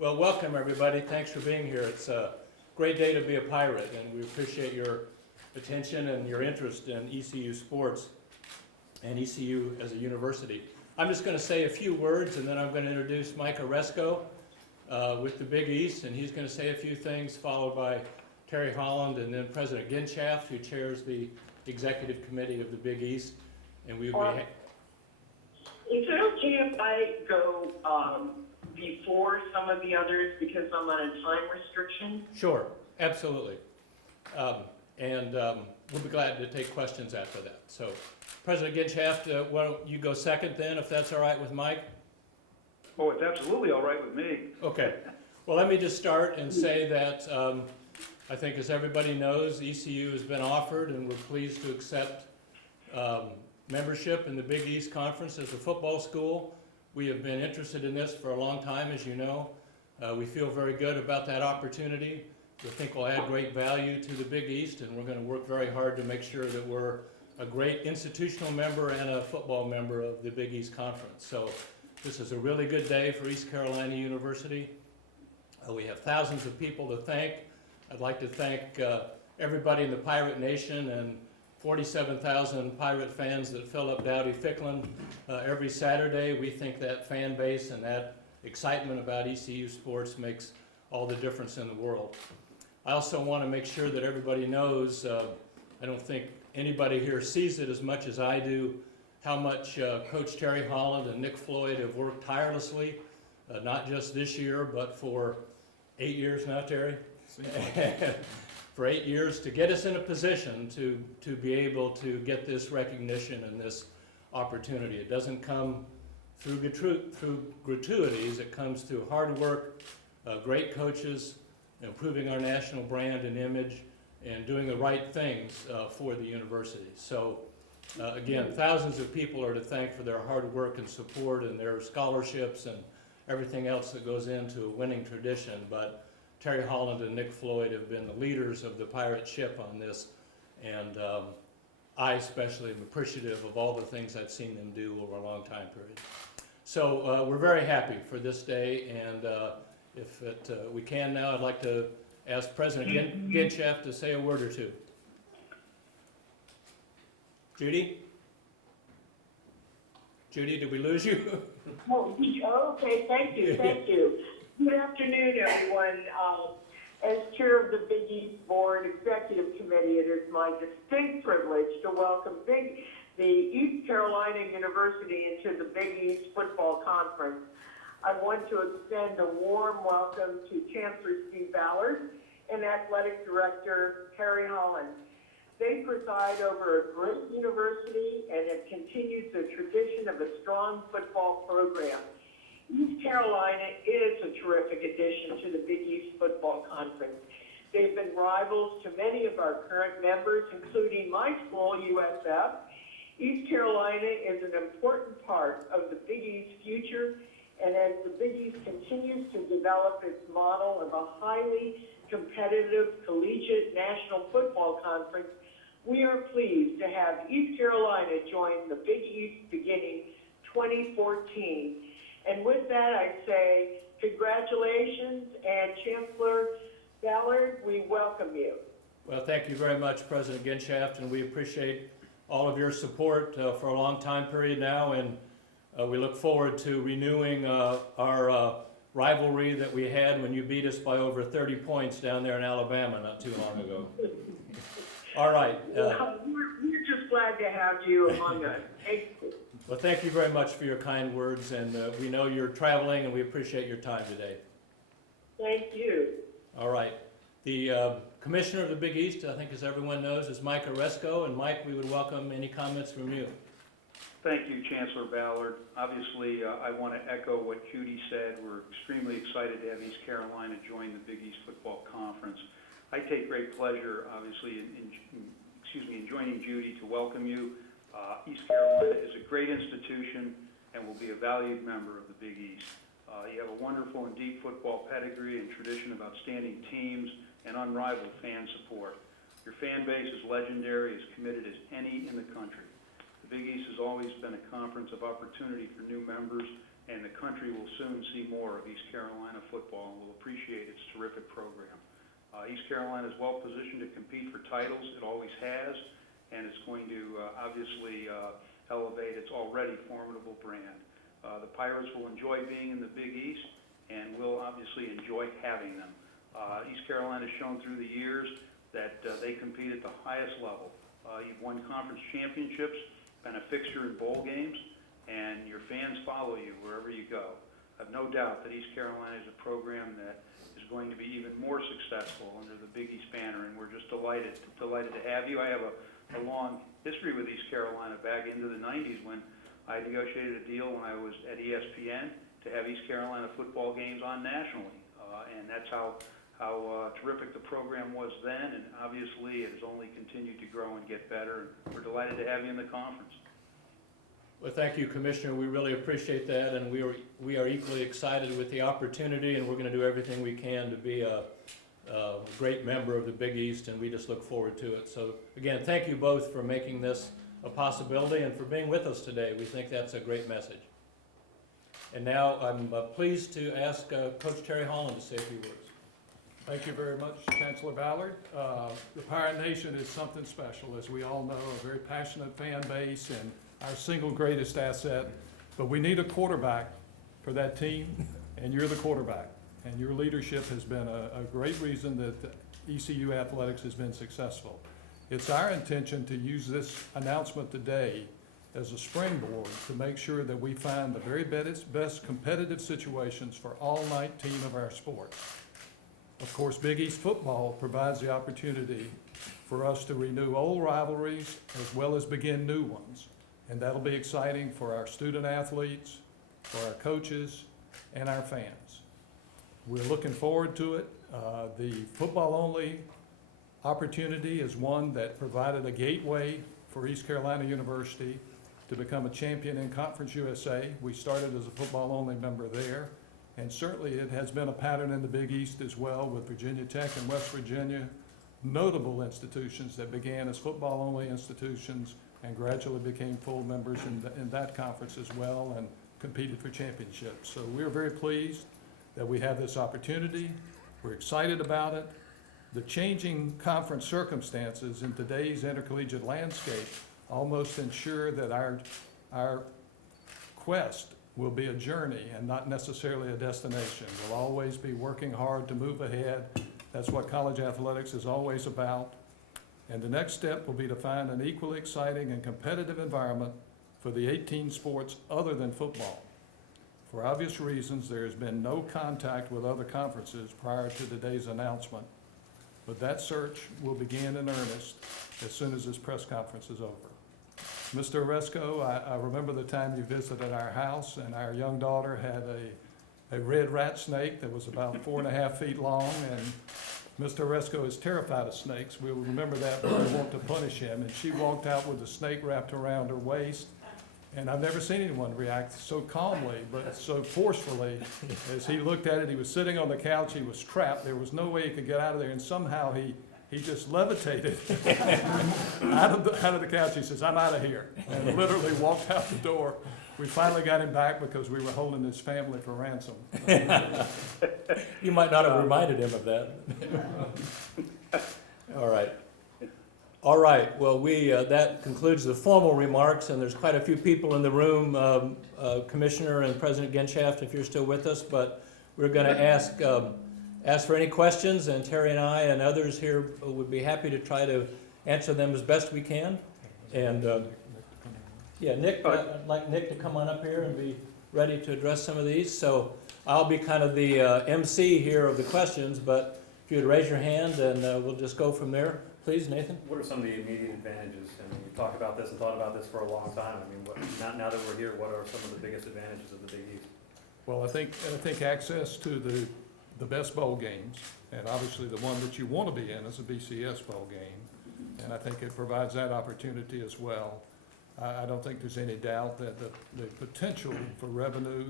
Well, welcome everybody. Thanks for being here. It's a great day to be a Pirate, and we appreciate your attention and your interest in ECU sports and ECU as a university. I'm just going to say a few words, and then I'm going to introduce Mike Oresco with the Big East, and he's going to say a few things, followed by Terry Holland, and then President Ginshaft, who chairs the executive committee of the Big East. And we will be. Is it okay if I go before some of the others because I'm on a time restriction? Sure, absolutely. We'll be glad to take questions after that. So, President Ginshaft, why don't you go second then, if that's all right with Mike? Oh, it's absolutely all right with me. Okay. Well, let me just start and say that I think, as everybody knows, ECU has been offered, and we're pleased to accept membership in the Big East Conference as a football school. We have been interested in this for a long time, as you know. We feel very good about that opportunity. We think we'll add great value to the Big East, and we're going to work very hard to make sure that we're a great institutional member and a football member of the Big East Conference. So this is a really good day for East Carolina University. We have thousands of people to thank. I'd like to thank everybody in the Pirate Nation and 47,000 Pirate fans that fill up Dowdy-Ficklin every Saturday. We think that fan base and that excitement about ECU sports makes all the difference in the world. I also want to make sure that everybody knows, I don't think anybody here sees it as much as I do, how much Coach Terry Holland and Nick Floyd have worked tirelessly, not just this year, but for 8 years now, Terry? For 8 years to get us in a position to be able to get this recognition and this opportunity. It doesn't come through gratuities, it comes through hard work, great coaches, improving our national brand and image, and doing the right things for the university. So again, thousands of people are to thank for their hard work and support and their scholarships and everything else that goes into a winning tradition. But Terry Holland and Nick Floyd have been the leaders of the Pirate ship on this, and I especially am appreciative of all the things I've seen them do over a long time period. So we're very happy for this day, and if we can now, I'd like to ask President Ginshaft to say a word or two. Judy? Judy, did we lose you? Oh, okay, thank you, thank you. Good afternoon, everyone. As chair of the Big East Board Executive Committee, it is my distinct privilege to welcome the East Carolina University into the Big East Football Conference. I want to extend a warm welcome to Chancellor Steve Ballard and Athletic Director Terry Holland. They preside over a great university and have continued the tradition of a strong football program. East Carolina is a terrific addition to the Big East Football Conference. They've been rivals to many of our current members, including my school, USF. East Carolina is an important part of the Big East future, and as the Big East continues to develop its model of a highly competitive collegiate national football conference, we are pleased to have East Carolina join the Big East beginning 2014. And with that, I say congratulations, and Chancellor Ballard, we welcome you. Well, thank you very much, President Ginshaft, and we appreciate all of your support for a long time period now, and we look forward to renewing our rivalry that we had when you beat us by over 30 points down there in Alabama not too long ago. All right. We're just glad to have you among us. Thank you. Well, thank you very much for your kind words, and we know you're traveling, and we appreciate your time today. Thank you. All right. The Commissioner of the Big East, I think as everyone knows, is Mike Oresco, and Mike, we would welcome any comments from you. Thank you, Chancellor Ballard. Obviously, I want to echo what Judy said. We're extremely excited to have East Carolina join the Big East Football Conference. I take great pleasure, obviously, in joining Judy to welcome you. East Carolina is a great institution and will be a valued member of the Big East. You have a wonderful and deep football pedigree and tradition of outstanding teams and unrivaled fan support. Your fan base is legendary, as committed as any in the country. The Big East has always been a conference of opportunity for new members and the country will soon see more of East Carolina football and will appreciate its terrific program. East Carolina is well positioned to compete for titles. It always has, and it's going to obviously elevate its already formidable brand. The Pirates will enjoy being in the Big East, and will obviously enjoy having them. East Carolina has shown through the years that they compete at the highest level. You've won conference championships, been a fixture in bowl games, and your fans follow you wherever you go. I have no doubt that East Carolina is a program that is going to be even more successful under the Big East banner, and we're just delighted to have you. I have a long history with East Carolina back into the 90s when I negotiated a deal when I was at ESPN to have East Carolina football games on nationally, and that's how terrific the program was then, and obviously it has only continued to grow and get better, and we're delighted to have you in the conference. Well, thank you, Commissioner. We really appreciate that, and we are equally excited with the opportunity, and we're going to do everything we can to be a great member of the Big East, and we just look forward to it. So, again, thank you both for making this a possibility and for being with us today. We think that's a great message. And now I'm pleased to ask Coach Terry Holland to say a few words. Thank you very much, Chancellor Ballard. The Pirate Nation is something special, as we all know, a very passionate fan base and our single greatest asset. But we need a quarterback for that team, and you're the quarterback. And your leadership has been a great reason that ECU athletics has been successful. It's our intention to use this announcement today as a springboard to make sure that we find the very best competitive situations for all 19 of our sports. Of course, Big East football provides the opportunity for us to renew old rivalries as well as begin new ones. And that'll be exciting for our student athletes, for our coaches, and our fans. We're looking forward to it. The football-only opportunity is one that provided a gateway for East Carolina University to become a champion in Conference USA. We started as a football-only member there, and certainly it has been a pattern in the Big East as well, with Virginia Tech and West Virginia, notable institutions that began as football-only institutions and gradually became full members in that conference as well and competed for championships. So we're very pleased that we have this opportunity. We're excited about it. The changing conference circumstances in today's intercollegiate landscape almost ensure that our quest will be a journey and not necessarily a destination. We'll always be working hard to move ahead. That's what college athletics is always about. And the next step will be to find an equally exciting and competitive environment for the 18 sports other than football. For obvious reasons, there has been no contact with other conferences prior to today's announcement, but that search will begin in earnest as soon as this press conference is over. Mr. Oresco, I remember the time you visited our house, and our young daughter had a red rat snake that was about 4.5 feet long, and Mr. Oresco is terrified of snakes. We will remember that when we want to punish him. And she walked out with the snake wrapped around her waist. And I've never seen anyone react so calmly, but so forcefully. As he looked at it, he was sitting on the couch. He was trapped. There was no way he could get out of there. And somehow he just levitated out of the couch. He says, "I'm out of here," and literally walked out the door. We finally got him back because we were holding his family for ransom. You might not have reminded him of that. All right. All right. Well, that concludes the formal remarks, and there's quite a few people in the room, Commissioner and President Genshaft, if you're still with us. But we're going to ask for any questions, and Terry and I and others here would be happy to try to answer them as best we can. And yeah, Nick, I'd like Nick to come on up here and be ready to address some of these. So I'll be kind of the MC here of the questions, but if you would raise your hand, and we'll just go from there. Please, Nathan. What are some of the immediate advantages? I mean, you've talked about this and thought about this for a long time. I mean, now that we're here, what are some of the biggest advantages of the Big East? Well, I think access to the best bowl games, and obviously the one that you want to be in is a BCS bowl game, and I think it provides that opportunity as well. I don't think there's any doubt that the potential for revenue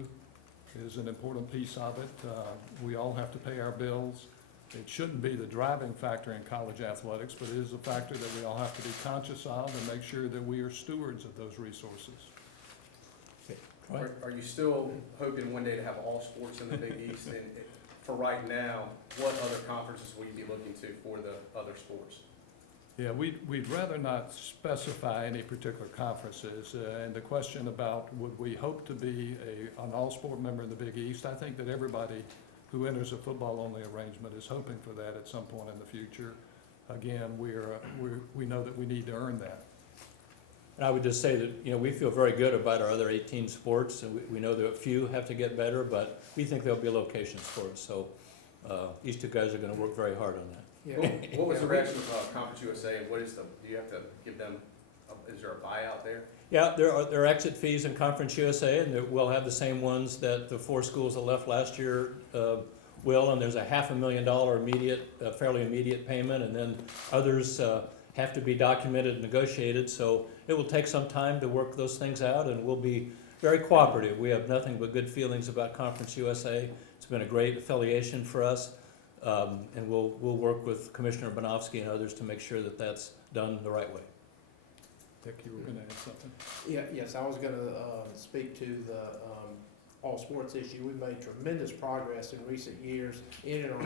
is an important piece of it. We all have to pay our bills. It shouldn't be the driving factor in college athletics, but it is a factor that we all have to be conscious of and make sure that we are stewards of those resources. Okay. Right. Are you still hoping one day to have all sports in the Big East? And for right now, what other conferences will you be looking to for the other sports? Yeah, we'd rather not specify any particular conferences. And the question about would we hope to be an all-sport member in the Big East, I think that everybody who enters a football-only arrangement is hoping for that at some point in the future. Again, we know that we need to earn that. And I would just say that, you know, we feel very good about our other 18 sports, and we know that a few have to get better, but we think there'll be locations for us. So these two guys are going to work very hard on that. What was the reaction of Conference USA, and do you have to give them, is there a buyout there? Yeah, there are exit fees in Conference USA, and we'll have the same ones that the 4 schools that left last year will, and there's a $500,000 fairly immediate payment, and then others have to be documented and negotiated, so it will take some time to work those things out, and we'll be very cooperative. We have nothing but good feelings about Conference USA. It's been a great affiliation for us, and we'll work with Commissioner Bonofsky and others to make sure that that's done the right way. Dick, you were going to add something? Yes, I was going to speak to the all sports issue. We've made tremendous progress in recent years in our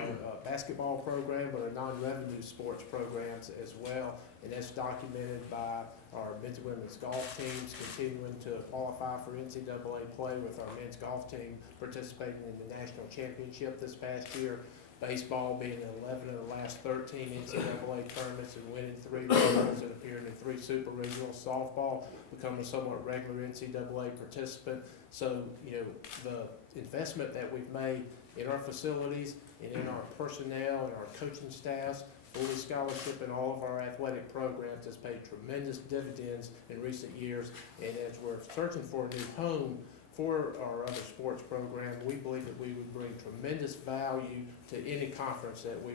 basketball program, but our non-revenue sports programs as well. And that's documented by our men's and women's golf teams continuing to qualify for NCAA play, with our men's golf team participating in the national championship this past year. Baseball being in 11 of the last 13 NCAA tournaments and winning 3 regionals and appearing in 3 super regionals. Softball becoming a somewhat regular NCAA participant. So, you know, the investment that we've made in our facilities and in our personnel and our coaching staffs, fully scholarship in all of our athletic programs, has paid tremendous dividends in recent years. And as we're searching for a new home for our other sports program, we believe that we would bring tremendous value to any conference that we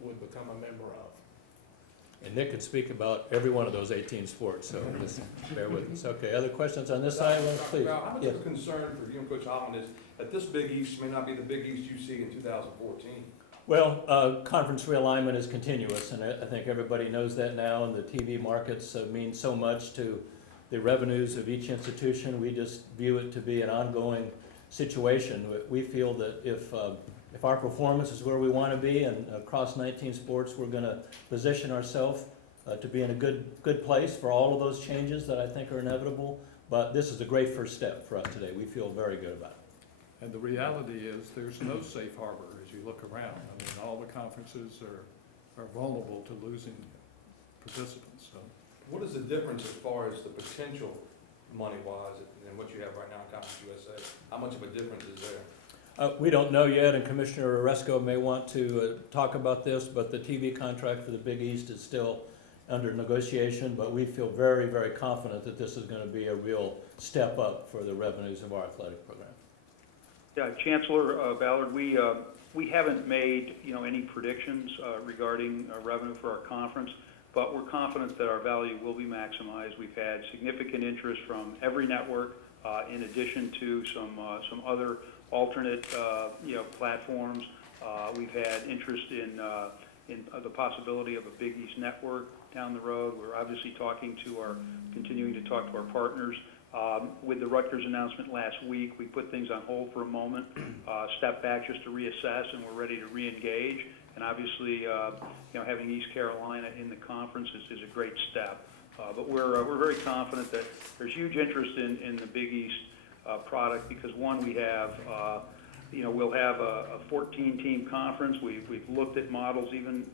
would become a member of. And Nick can speak about every one of those 18 sports, so just bear with us. Okay, other questions on this side, please? How much Yes. of a concern for you and Coach Hoffman is that this Big East may not be the Big East you see in 2014? Well, conference realignment is continuous, and I think everybody knows that now, and the TV markets mean so much to the revenues of each institution. We just view it to be an ongoing situation. We feel that if our performance is where we want to be, and across 19 sports, we're going to position ourselves to be in a good place for all of those changes that I think are inevitable. But this is a great first step for us today. We feel very good about it. And the reality is there's no safe harbor as you look around. I mean, all the conferences are vulnerable to losing participants. So. What is the difference as far as the potential money-wise than what you have right now in Conference USA? How much of a difference is there? We don't know yet, and Commissioner Oresco may want to talk about this, but the TV contract for the Big East is still under negotiation, but we feel very, very confident that this is going to be a real step up for the revenues of our athletic program. Yeah, Chancellor Ballard, we haven't made, you know, any predictions regarding revenue for our conference, but we're confident that our value will be maximized. We've had significant interest from every network, in addition to some other alternate, platforms. We've had interest in the possibility of a Big East network down the road. We're obviously continuing to talk to our partners. With the Rutgers announcement last week, we put things on hold for a moment, stepped back just to reassess, and we're ready to re-engage. And obviously, having East Carolina in the conference is a great step. But we're very confident that there's huge interest in the Big East product because, one, we have, we'll have a 14-team conference. We've looked at models even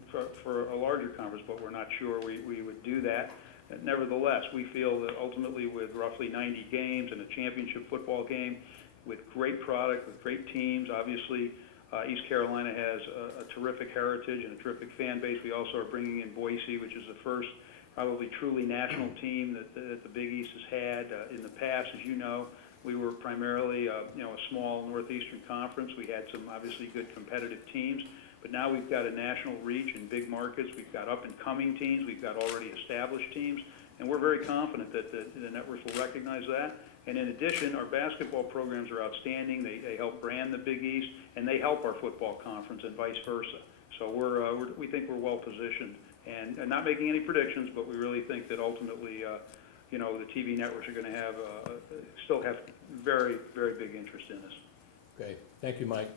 for a larger conference, but we're not sure we would do that. Nevertheless, we feel that ultimately with roughly 90 games and a championship football game, with great product, with great teams, obviously East Carolina has a terrific heritage and a terrific fan base. We also are bringing in Boise, which is the first probably truly national team that the Big East has had. In the past, as you know, we were primarily a small Northeastern conference. We had some obviously good competitive teams. But now we've got a national reach in big markets. We've got up-and-coming teams. We've got already established teams. And we're very confident that the networks will recognize that. And in addition, our basketball programs are outstanding. They help brand the Big East, and they help our football conference and vice versa. So we think we're well positioned. And not making any predictions, but we really think that ultimately, you know, the TV networks are going to have, still have very, very big interest in us. Okay, thank you, Mike.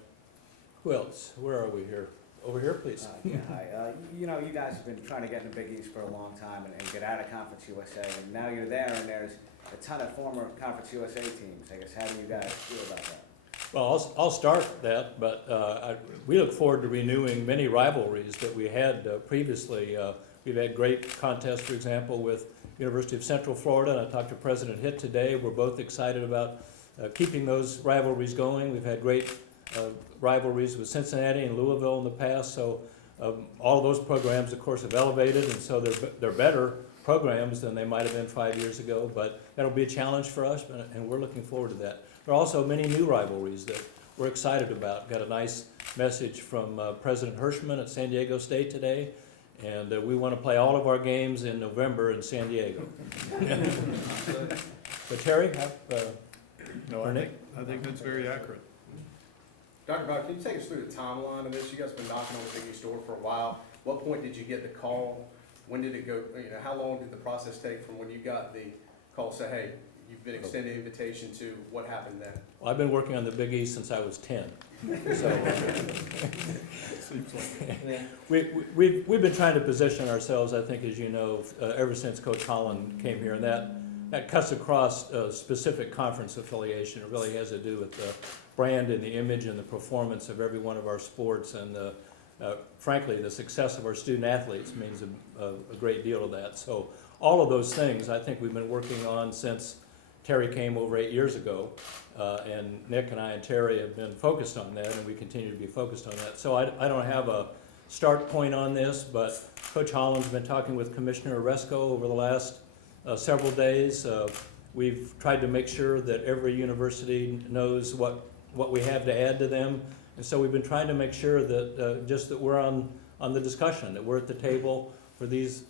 Who else? Where are we here? Over here, please. Yeah, hi. You know, you guys have been trying to get in the Big East for a long time and get out of Conference USA, and now you're there, and there's a ton of former Conference USA teams. I guess, how do you guys feel about that? Well, I'll start that, but we look forward to renewing many rivalries that we had previously. We've had great contests, for example, with University of Central Florida, and I talked to President Hitt today. We're both excited about keeping those rivalries going. We've had great rivalries with Cincinnati and Louisville in the past, so all of those programs, of course, have elevated, and so they're better programs than they might have been 5 years ago, but that'll be a challenge for us, and we're looking forward to that. There are also many new rivalries that we're excited about. Got a nice message from President Hirschman at San Diego State today, and we want to play all of our games in November in San Diego. But Terry, No, I think that's very accurate. Dr. Bowden, can you take us through the timeline of this? You guys have been knocking on the Big East door for a while. What point did you get the call? When did it go, you know, how long did the process take from when you got the call, say, hey, you've been extended an invitation, to what happened then? well, I've been working on the Big East since I was 10. So we've been trying to position ourselves, I think, as you know, ever since Coach Holland came here, and that cuts across specific conference affiliation. It really has to do with the brand and the image and the performance of every one of our sports, and frankly, the success of our student athletes means a great deal to that. So all of those things I think we've been working on since Terry came over 8 years ago, and Nick and I and Terry have been focused on that, and we continue to be focused on that. So I don't have a start point on this, but Coach Holland's been talking with Commissioner Oresco over the last several days. We've tried to make sure that every university knows what we have to add to them, and so we've been trying to make sure that just that we're on the discussion, that we're at the table for these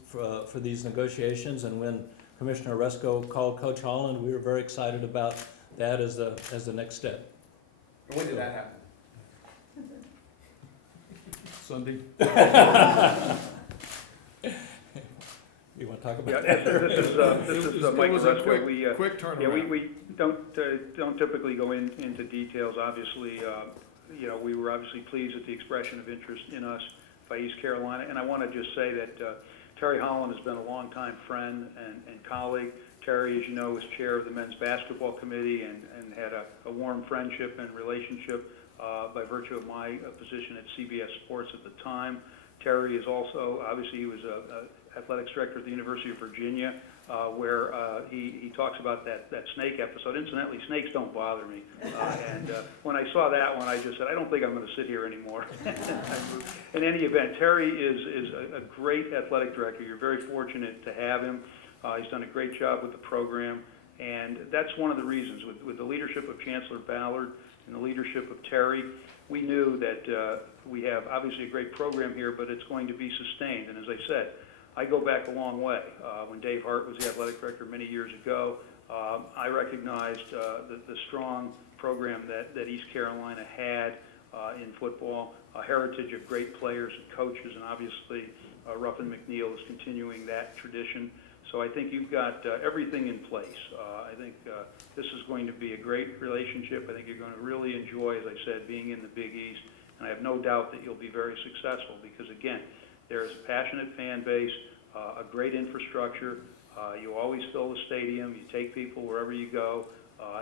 negotiations. And when Commissioner Oresco called Coach Holland, we were very excited about that as the next step. And when did that happen? Sunday? You want to talk about Yeah, that? this is Mike It was a Oresco. quick Yeah, turnaround. we don't typically go into details. Obviously, you know, we were obviously pleased at the expression of interest in us by East Carolina. And I want to just say that Terry Holland has been a longtime friend and colleague. Terry, as you know, was chair of the men's basketball committee and had a warm friendship and relationship by virtue of my position at CBS Sports at the time. Terry is also, obviously, he was a athletics director at the University of Virginia, where he talks about that snake episode. Incidentally, snakes don't bother me. And when I saw that one, I just said, I don't think I'm going to sit here anymore. In any event, Terry is a great athletic director. You're very fortunate to have him. He's done a great job with the program. And that's one of the reasons, with the leadership of Chancellor Ballard and the leadership of Terry, we knew that we have obviously a great program here, but it's going to be sustained. And as I said, I go back a long way. When Dave Hart was the athletic director many years ago, I recognized the strong program that East Carolina had in football, a heritage of great players and coaches, and obviously Ruffin McNeil is continuing that tradition. So I think you've got everything in place. I think this is going to be a great relationship. I think you're going to really enjoy, as I said, being in the Big East, and I have no doubt that you'll be very successful because, again, there's a passionate fan base, a great infrastructure. You always fill the stadium. You take people wherever you go,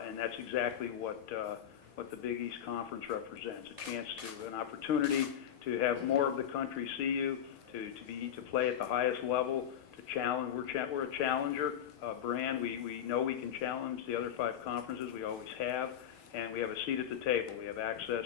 and that's exactly what the Big East Conference represents: a chance to, an opportunity to have more of the country see you, to play at the highest level, to challenge. We're a challenger brand. We know we can challenge the other 5 conferences. We always have, and we have a seat at the table. We have access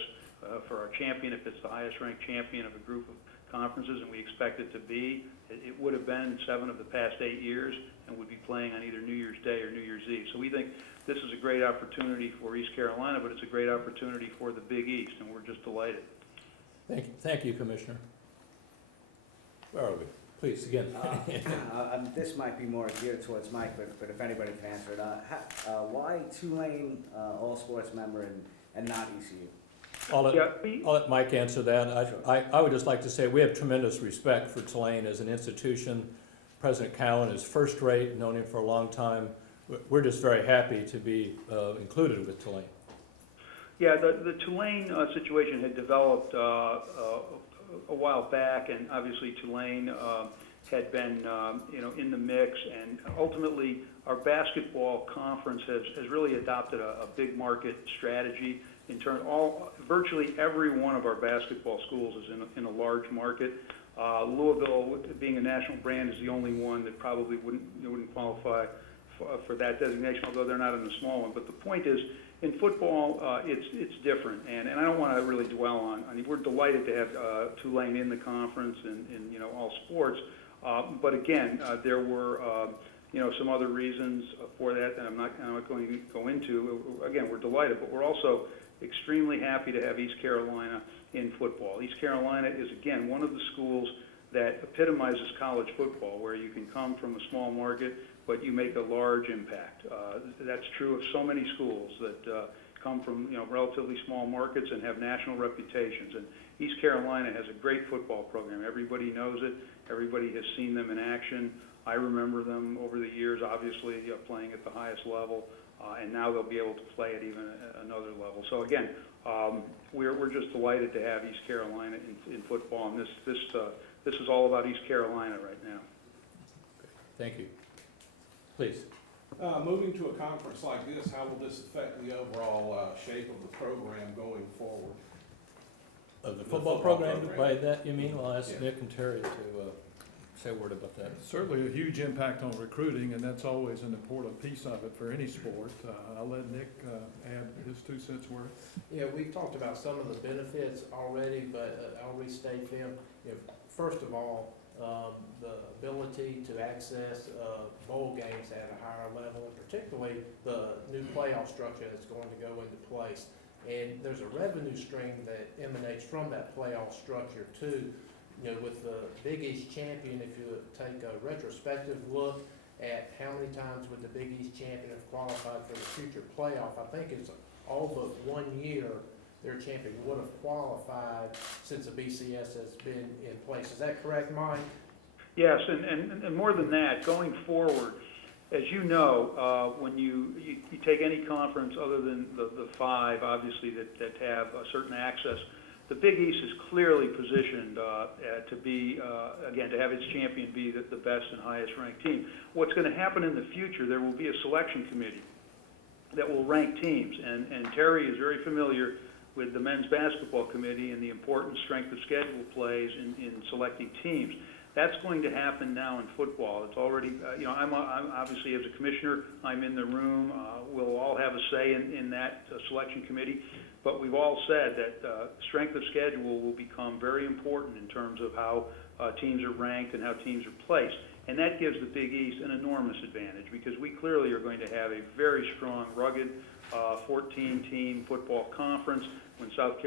for our champion if it's the highest-ranked champion of a group of conferences, and we expect it to be. It would have been 7 of the past 8 years, and would be playing on either New Year's Day or New Year's Eve. So we think this is a great opportunity for East Carolina, but it's a great opportunity for the Big East, and we're just delighted. Thank you, Commissioner. Where are we? Please, again. This might be more geared towards Mike, but if anybody can answer it. Why Tulane all-sports member and not ECU? I'll let Mike answer that. I would just like to say we have tremendous respect for Tulane as an institution. President Cowan is first rate, known him for a long time. We're just very happy to be included with Tulane. Yeah, the Tulane situation had developed a while back, and obviously Tulane had been in the mix, and ultimately our basketball conference has really adopted a big market strategy. Virtually every one of our basketball schools is in a large market. Louisville, being a national brand, is the only one that probably wouldn't qualify for that designation, although they're not in the small one. But the point is, in football, it's different, and I don't want to really dwell on. I mean, we're delighted to have Tulane in the conference and all sports, but again, there were some other reasons for that that I'm not going to go into. Again, we're delighted, but we're also extremely happy to have East Carolina in football. East Carolina is, again, one of the schools that epitomizes college football, where you can come from a small market, but you make a large impact. That's true of so many schools that come from relatively small markets and have national reputations. And East Carolina has a great football program. Everybody knows it. Everybody has seen them in action. I remember them over the years, obviously, playing at the highest level, and now they'll be able to play at even another level. So again, we're just delighted to have East Carolina in football, and this is all about East Carolina right now. Thank you. Please. Moving to a conference like this, how will this affect the overall shape of the program going forward? Of the football football program, program. by that you mean? Well, I'll ask Yeah. Nick and Terry to say a word about that. Certainly a huge impact on recruiting, and that's always an important piece of it for any sport. I'll let Nick add his 2 cents worth. Yeah, we've talked about some of the benefits already, but I'll restate them. First of all, the ability to access bowl games at a higher level, and particularly the new playoff structure that's going to go into place. And there's a revenue stream that emanates from that playoff structure too. With the Big East champion, if you take a retrospective look at how many times would the Big East champion have qualified for the future playoff, I think it's all but 1 year their champion would have qualified since the BCS has been in place. Is that correct, Mike? Yes, and more than that, going forward, as you know, when you take any conference other than the 5, obviously, that have a certain access, the Big East is clearly positioned to be, again, to have its champion be the best and highest ranked team. What's going to happen in the future, there will be a selection committee that will rank teams, and Terry is very familiar with the men's basketball committee and the important strength of schedule plays in selecting teams. That's going to happen now in football. It's already, I'm obviously, as a commissioner, I'm in the room. We'll all have a say in that selection committee. But we've all said that strength of schedule will become very important in terms of how teams are ranked and how teams are placed. And that gives the Big East an enormous advantage, because we clearly are going to have a very strong, rugged 14-team football conference when East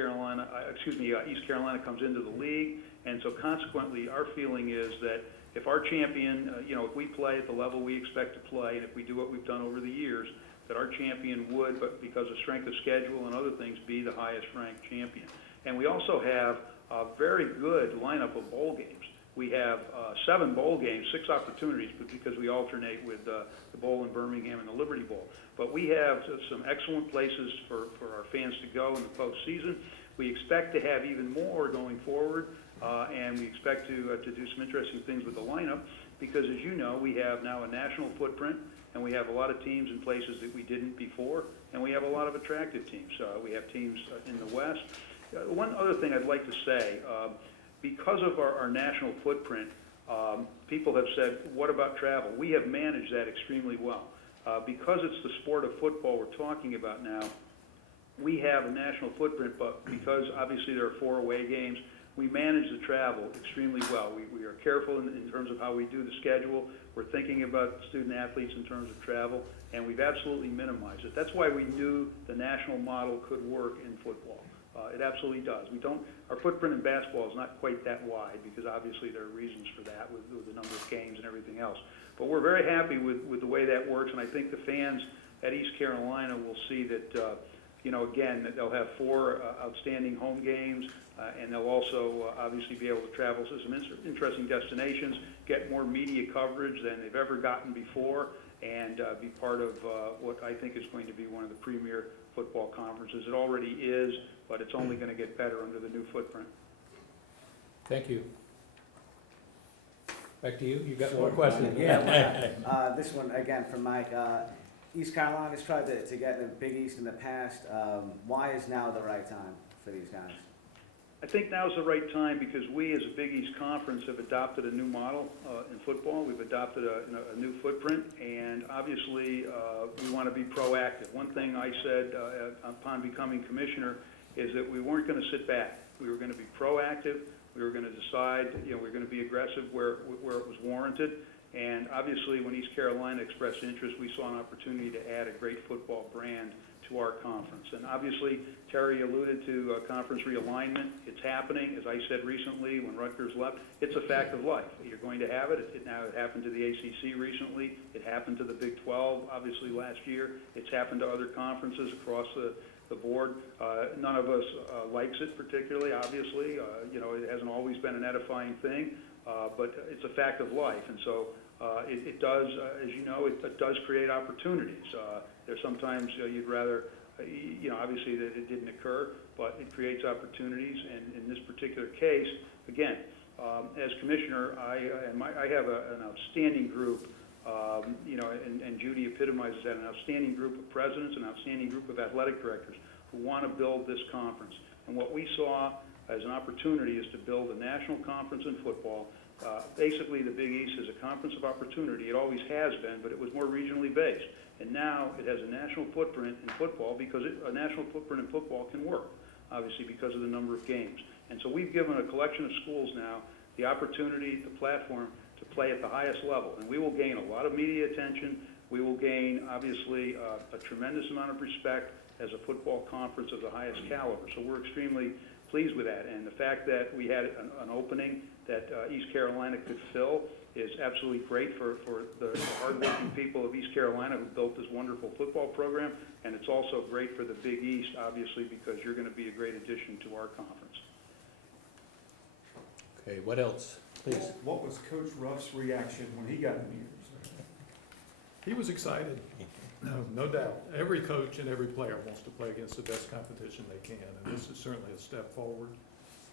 Carolina comes into the league. And so consequently, our feeling is that if our champion, if we play at the level we expect to play, and if we do what we've done over the years, that our champion would, but because of strength of schedule and other things, be the highest ranked champion. And we also have a very good lineup of bowl games. We have 7 bowl games, 6 opportunities, but because we alternate with the bowl in Birmingham and the Liberty Bowl. But we have some excellent places for our fans to go in the postseason. We expect to have even more going forward, and we expect to do some interesting things with the lineup, because as you know, we have now a national footprint, and we have a lot of teams in places that we didn't before, and we have a lot of attractive teams. We have teams in the West. One other thing I'd like to say, because of our national footprint, people have said, what about travel? We have managed that extremely well. Because it's the sport of football we're talking about now, we have a national footprint, but because obviously there are 4 away games, we manage the travel extremely well. We are careful in terms of how we do the schedule. We're thinking about student athletes in terms of travel, and we've absolutely minimized it. That's why we knew the national model could work in football. It absolutely does. Our footprint in basketball is not quite that wide, because obviously there are reasons for that with the number of games and everything else. But we're very happy with the way that works, and I think the fans at East Carolina will see that again, they'll have 4 outstanding home games, and they'll also obviously be able to travel to some interesting destinations, get more media coverage than they've ever gotten before, and be part of what I think is going to be one of the premier football conferences. It already is, but it's only going to get better under the new footprint. Thank you. Back to you. You got more questions? Yeah, this one again from Mike. East Carolina's tried to get in the Big East in the past. Why is now the right time for these guys? I think now's the right time because we, as a Big East Conference, have adopted a new model in football. We've adopted a new footprint, and obviously we want to be proactive. One thing I said upon becoming commissioner is that we weren't going to sit back. We were going to be proactive. We were going to decide, we were going to be aggressive where it was warranted. And obviously, when East Carolina expressed interest, we saw an opportunity to add a great football brand to our conference. And obviously, Terry alluded to conference realignment. It's happening. As I said recently, when Rutgers left, it's a fact of life. You're going to have it. Now it happened to the ACC recently. It happened to the Big 12, obviously, last year. It's happened to other conferences across the board. None of us likes it particularly, obviously. It hasn't always been an edifying thing, but it's a fact of life. And so it does, as you know, it does create opportunities. There's sometimes you'd rather, obviously that it didn't occur, but it creates opportunities. And in this particular case, again, as commissioner, I have an outstanding group, and Judy epitomizes that, an outstanding group of presidents, an outstanding group of athletic directors who want to build this conference. And what we saw as an opportunity is to build a national conference in football. Basically, the Big East is a conference of opportunity. It always has been, but it was more regionally based. And now it has a national footprint in football because a national footprint in football can work, obviously, because of the number of games. And so we've given a collection of schools now the opportunity, the platform, to play at the highest level. And we will gain a lot of media attention. We will gain, obviously, a tremendous amount of respect as a football conference of the highest caliber. So we're extremely pleased with that. And the fact that we had an opening that East Carolina could fill is absolutely great for the hardworking people of East Carolina who built this wonderful football program. And it's also great for the Big East, obviously, because you're going to be a great addition to our conference. Okay, what else? Please. What was Coach Ruff's reaction when he got the news? He was excited, no doubt. Every coach and every player wants to play against the best competition they can, and this is certainly a step forward.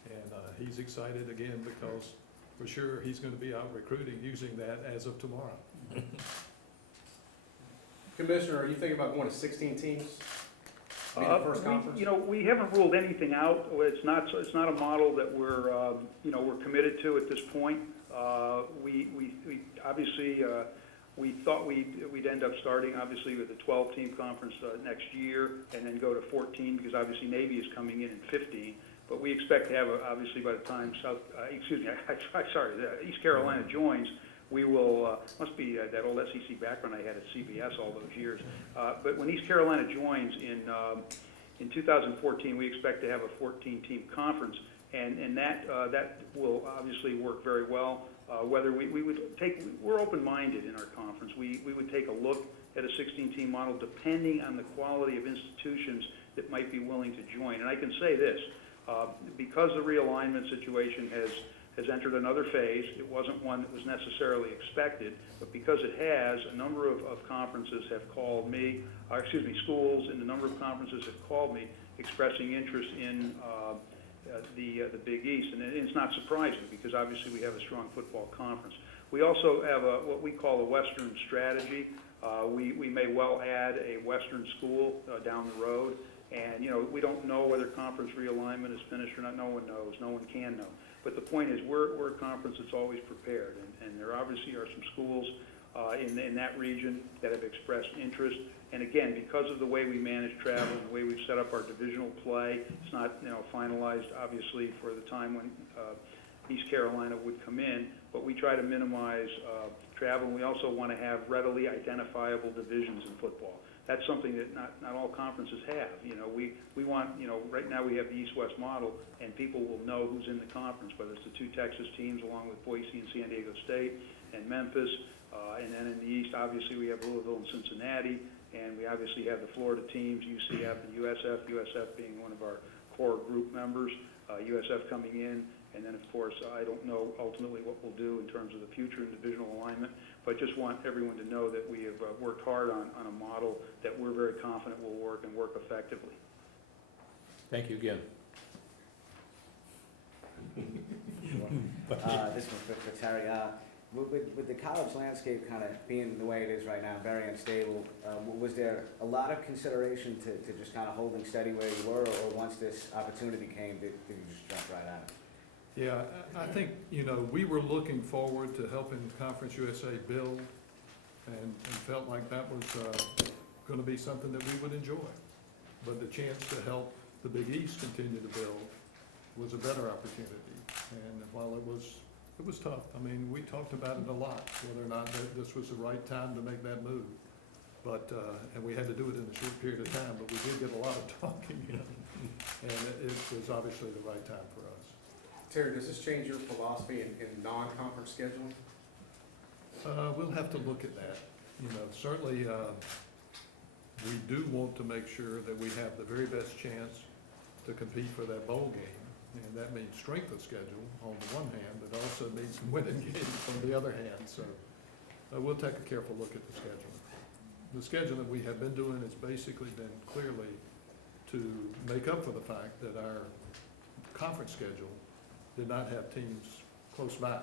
And he's excited again because for sure he's going to be out recruiting using that as of tomorrow. Commissioner, are you thinking about going to 16 teams? Be the first conference? We haven't ruled anything out. It's not a model that we're committed to at this point. We obviously we thought we'd end up starting obviously with a 12-team conference next year, and then go to 14 because obviously Navy is coming in 15. But we expect to have obviously by the time East Carolina joins, we will, must be that old SEC background I had at CBS all those years. But when East Carolina joins in 2014, we expect to have a 14-team conference, and that will obviously work very well. Whether we would take, we're open-minded in our conference. We would take a look at a 16-team model depending on the quality of institutions that might be willing to join. And I can say this, because the realignment situation has entered another phase. It wasn't one that was necessarily expected, but because it has, a number of conferences have called me, schools in a number of conferences have called me expressing interest in the Big East, and it's not surprising because obviously we have a strong football conference. We also have what we call a Western strategy. We may well add a Western school down the road, and we don't know whether conference realignment is finished or not. No one knows. No one can know. But the point is, we're a conference that's always prepared, and there obviously are some schools in that region that have expressed interest. And again, because of the way we manage travel and the way we've set up our divisional play, it's not finalized obviously for the time when East Carolina would come in, but we try to minimize travel. And we also want to have readily identifiable divisions in football. That's something that not all conferences have. We want, right now we have the East-West model, and people will know who's in the conference, whether it's the two Texas teams along with Boise and San Diego State and Memphis. And then in the East, obviously, we have Louisville and Cincinnati. And we obviously have the Florida teams, UCF and USF being one of our core group members, USF coming in. And then, of course, I don't know ultimately what we'll do in terms of the future in divisional alignment, but just want everyone to know that we have worked hard on a model that we're very confident will work and work effectively. Thank you again. This one's for Terry. With the college landscape kind of being the way it is right now, very unstable, was there a lot of consideration to just kind of holding steady where you were, or once this opportunity came, did you just jump right at it? Yeah, I think, you know, we were looking forward to helping Conference USA build and felt like that was going to be something that we would enjoy. But the chance to help the Big East continue to build was a better opportunity. And while it was tough, I mean, we talked about it a lot, whether or not this was the right time to make that move. But, and we had to do it in a short period of time, but we did get a lot of talking in. And it was obviously the right time for us. Terry, does this change your philosophy in non-conference scheduling? We'll have to look at that. You know, certainly, we do want to make sure that we have the very best chance to compete for that bowl game. And that means strength of schedule on the one hand, but also means winning games on the other hand. So we'll take a careful look at the schedule. The schedule that we have been doing has basically been clearly to make up for the fact that our conference schedule did not have teams close by.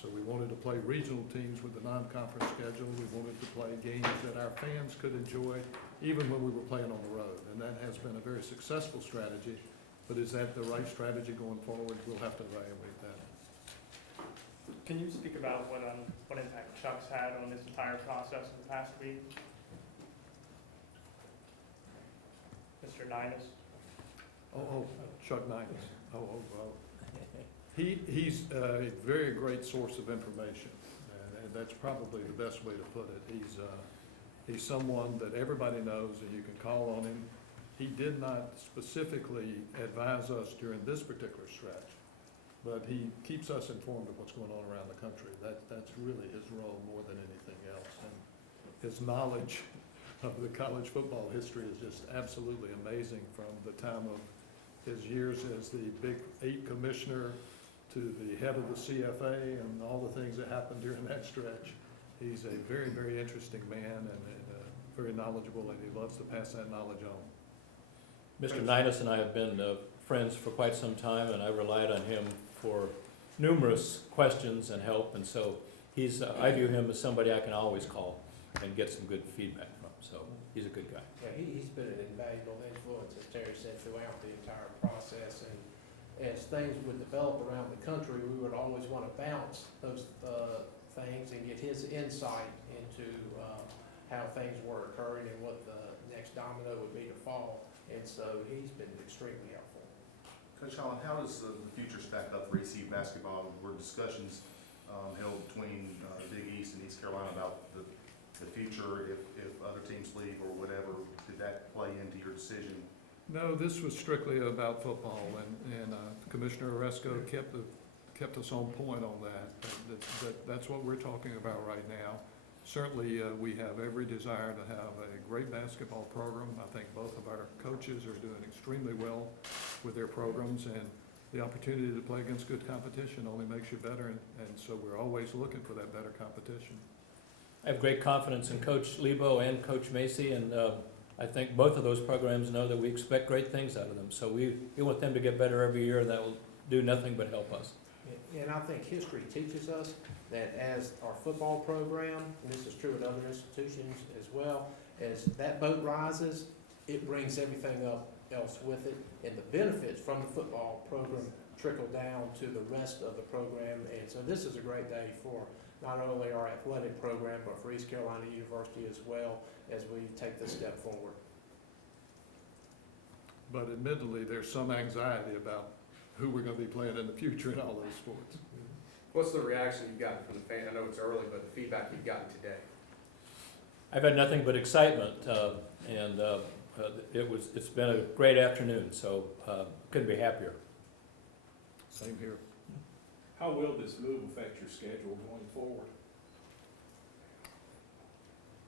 So we wanted to play regional teams with the non-conference schedule. We wanted to play games that our fans could enjoy even when we were playing on the road. And that has been a very successful strategy. But is that the right strategy going forward? We'll have to evaluate that. Can you speak about what impact Chuck's had on this entire process in the past week? Mr. Ninus? Chuck Ninus. Well. He's a very great source of information, and that's probably the best way to put it. He's someone that everybody knows and you can call on him. He did not specifically advise us during this particular stretch, but he keeps us informed of what's going on around the country. That's really his role more than anything else. And his knowledge of the college football history is just absolutely amazing, from the time of his years as the Big 8 commissioner to the head of the CFA and all the things that happened during that stretch. He's a very, very interesting man and very knowledgeable, and he loves to pass that knowledge on. Mr. Ninus and I have been friends for quite some time, and I relied on him for numerous questions and help, and so I view him as somebody I can always call and get some good feedback from, so he's a good guy. Yeah, he's been an invaluable influence, as Terry said, throughout the entire process. And as things would develop around the country, we would always want to bounce those things and get his insight into how things were occurring and what the next domino would be to fall. And so he's been extremely helpful. Coach Holland, how does the future stack up for ECU basketball? Were discussions held between Big East and East Carolina about the future if other teams leave or whatever? Did that play into your decision? No, this was strictly about football, and Commissioner Oresco kept us on point on that. That's what we're talking about right now. Certainly, we have every desire to have a great basketball program. I think both of our coaches are doing extremely well with their programs, and the opportunity to play against good competition only makes you better, and so we're always looking for that better competition. I have great confidence in Coach Lebo and Coach Macy, and I think both of those programs know that we expect great things out of them. So we want them to get better every year, and that will do nothing but help us. And I think history teaches us that as our football program, and this is true at other institutions as well, as that boat rises, it brings everything else with it. And the benefits from the football program trickle down to the rest of the program. And so this is a great day for not only our athletic program, but for East Carolina University as well, as we take this step forward. But admittedly, there's some anxiety about who we're going to be playing in the future in all those sports. What's the reaction you've gotten from the fan? I know it's early, but the feedback you've gotten today. I've had nothing but excitement, and it's been a great afternoon, so couldn't be happier. Same here. How will this move affect your schedule going forward?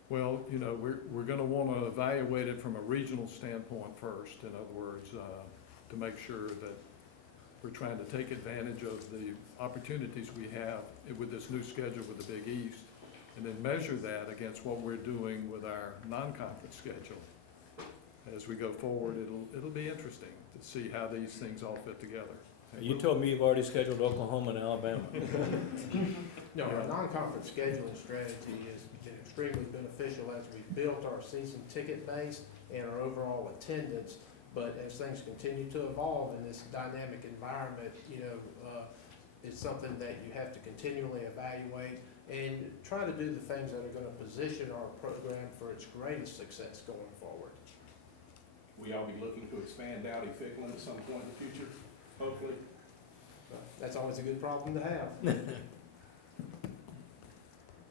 Well, you know, we're gonna wanna evaluate it from a regional standpoint first, in other words, to make sure that we're trying to take advantage of the opportunities we have with this new schedule with the Big East, and then measure that against what we're doing with our non-conference schedule. As we go forward, it'll be interesting to see how these things all fit together. You told me you've already scheduled Oklahoma and Alabama. No, our non-conference scheduling strategy has been extremely beneficial as we've built our season ticket base and our overall attendance. But as things continue to evolve in this dynamic environment, it's something that you have to continually evaluate and try to do the things that are gonna position our program for its greatest success going forward. We all be looking to expand Dowdy Ficklen at some point in the future, hopefully. That's always a good problem to have.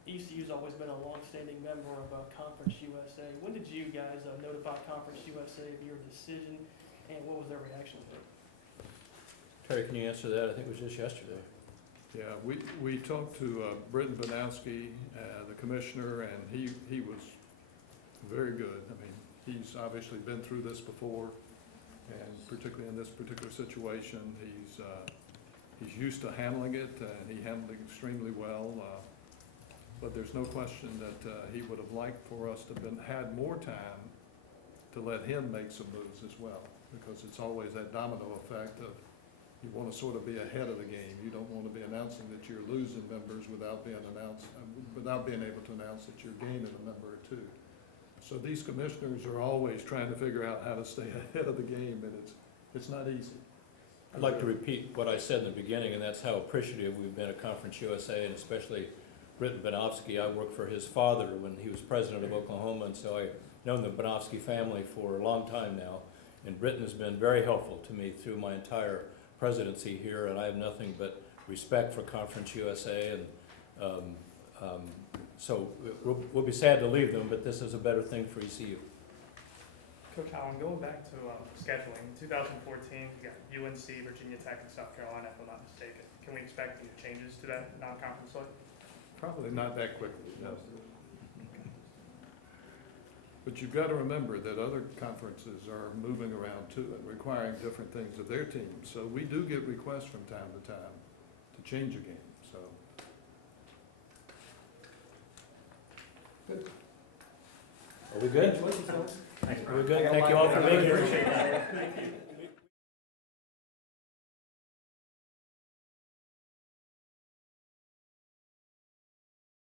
ECU's always been a longstanding member of Conference USA. When did you guys notify Conference USA of your decision, and what was their reaction to it? Terry, can you answer that? I think it was just yesterday. Yeah, we talked to Britton Banowski, the commissioner, and he was very good. I mean, he's obviously been through this before, and particularly in this particular situation, he's used to handling it, and he handled it extremely well. But there's no question that he would have liked for us to have had more time to let him make some moves as well, because it's always that domino effect of you want to sort of be ahead of the game. You don't want to be announcing that you're losing members without being able to announce that you're gaining a member or two. So these commissioners are always trying to figure out how to stay ahead of the game, and it's not easy. I'd like to repeat what I said in the beginning, and that's how appreciative we've been at Conference USA, and especially Britton Banowski. I worked for his father when he was president of Oklahoma, and so I've known the Banowski family for a long time now. And Britton has been very helpful to me through my entire presidency here, and I have nothing but respect for Conference USA. And so we'll be sad to leave them, but this is a better thing for ECU. Coach Allen, going back to scheduling, in 2014, you got UNC, Virginia Tech, and South Carolina, if I'm not mistaken. Can we expect any changes to that non-conference slate? Probably not that quickly, no. But you've got to remember that other conferences are moving around too and requiring different things of their teams. So we do get requests from time to time to change a game, so. Good. Are we good? Congratulations, fellas. We're good. Thank you all for being here. Thank you.